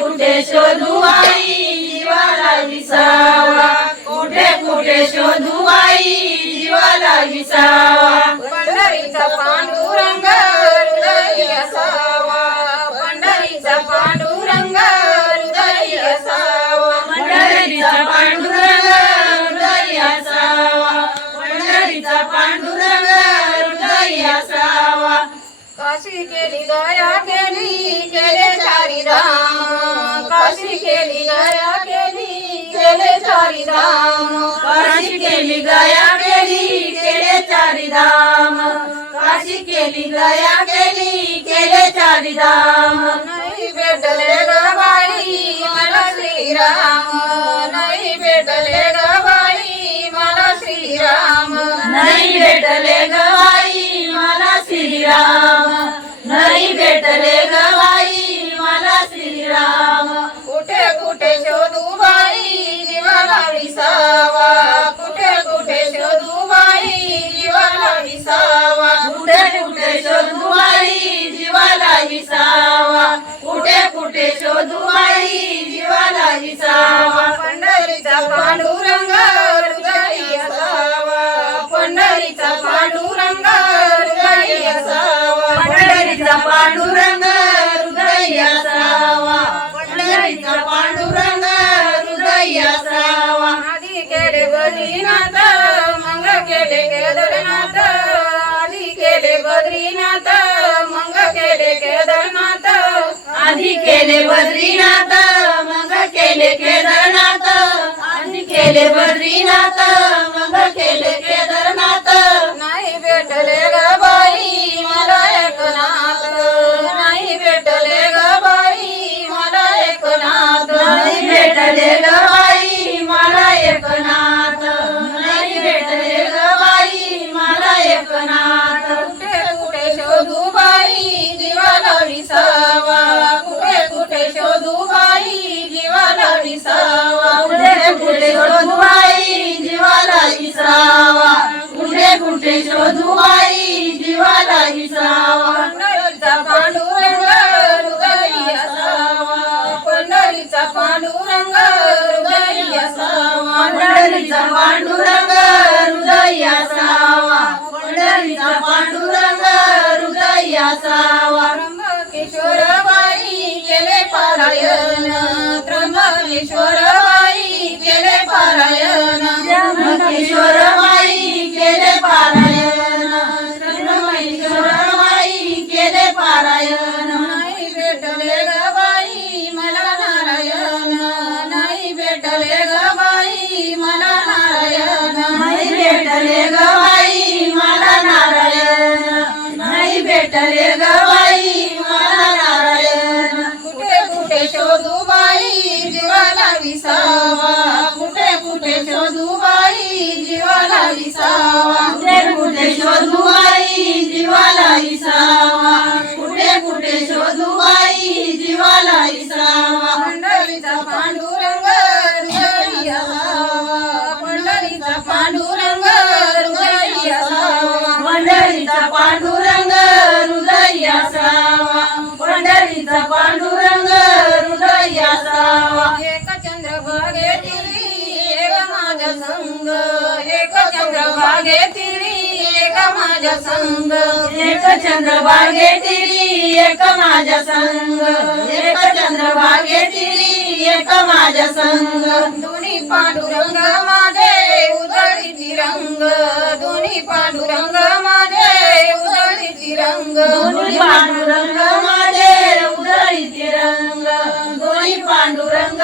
कुठे शोधू आई जीवाला विसावा, कुठे कुठे शोधू आई जीवाला विसावा। पंढरीचा पांडुरंग हृदय असावा, पंढरीचा पांडुरंग हृदय असावा, पंढरीचा पांडुरंग हृदय असावा, पंढरीचा पांडुरंग हृदय असावा। काशी केली गया केली केले चारी धाम, काशी केली गया केली केले चारी धाम, काशी केली गया केली केले चारी धाम, काशी केली गया केली केले चारी धाम। नाही भेटले ग बाई मला श्रीराम, नाही भेटले ग बाई मला श्रीराम, नाही भेटले ग बाई मला श्रीराम, नाही भेटले ग बाई मला श्रीराम। कुठे कुठे शोधू बाई जीवाला विसावा, कुठे कुठे शोधू बाई जीवाला विसावा, कुठे कुठे शोधू बाई जीवाला विसावा, कुठे कुठे शोधू बाई जीवाला विसावा। पंढरीचा पांडुरंग हृदय असावा, पंढरीचा पांडुरंग हृदय असावा, पंढरीचा पांडुरंग हृदय असावा, पंढरीचा पांडुरंग हृदय असावा। आधी केले बद्रीनाथ मंग केले केदारनाथ, आधी केले बद्रीनाथ मंग केले केदारनाथ, आधी केले बद्रीनाथ मग केले केदारनाथ, आधी केले बद्रीनाथ मग केले केदारनाथ। नाही भेटले ग बाई मला एकनाथ, नाही भेटले ग बाई मला एकनाथ, नाही भेटले ग बाई मला एकनाथ, नाही भेटले ग बाई मला एकनाथ। कुठे कुठे शोधू बाई जीवाला विसावा, कुठे कुठे शोधू बाई जीवाला विसावा, कुठे कुठे शोधू बाई जीवाला विसावा, कुठे कुठे शोधू बाई जीवाला विसावा। पंढरीचा पांडुरंग हृदय असावा, पंढरीचा पांडुरंग हृदय असावा, पंढरीचा पांडुरंग हृदय असावा, पंढरीचा पांडुरंग हृदय असावा। त्र्यंबकेश्वर बाई केले पारायण, त्र्यंबकेश्वर बाई केले पारायण, त्र्यंबकेश्वर बाई केले पारायण, त्र्यंबकेश्वर बाई केले पारायण। नाही भेटले ग बाई मला नारायण, नाही भेटले ग बाई मला नारायण, नाही भेटले ग बाई मला नारायण, नाही भेटले ग बाई मला नारायण। कुठे कुठे शोधू बाई जीवाला विसावा, कुठे कुठे शोधू बाई जीवाला विसावा, कुठे कुठे शोधू बाई जीवाला विसावा, कुठे कुठे शोधू बाई जीवाला विसावा। पंढरीचा पांडुरंग हृदय असावा, पंढरीचा पांडुरंग हृदय असावा, पंढरीचा पांडुरंग हृदय असावा, पंढरीचा पांडुरंग हृदय असावा। एक चंद्रभागेतील एक माझा संग, एक चंद्रभागेतील एक माझा संग, एक चंद्रभागेतील एक माझा संग, एक चंद्रभागेतील एक माझा संग। दोन्ही पांडुरंग माझे उजळी रंग, दोन्ही पांडुरंग माझे उजळी रंग, दोन्ही पांडुरंग माझे उधळीचे रंग, दोन्ही पांडुरंग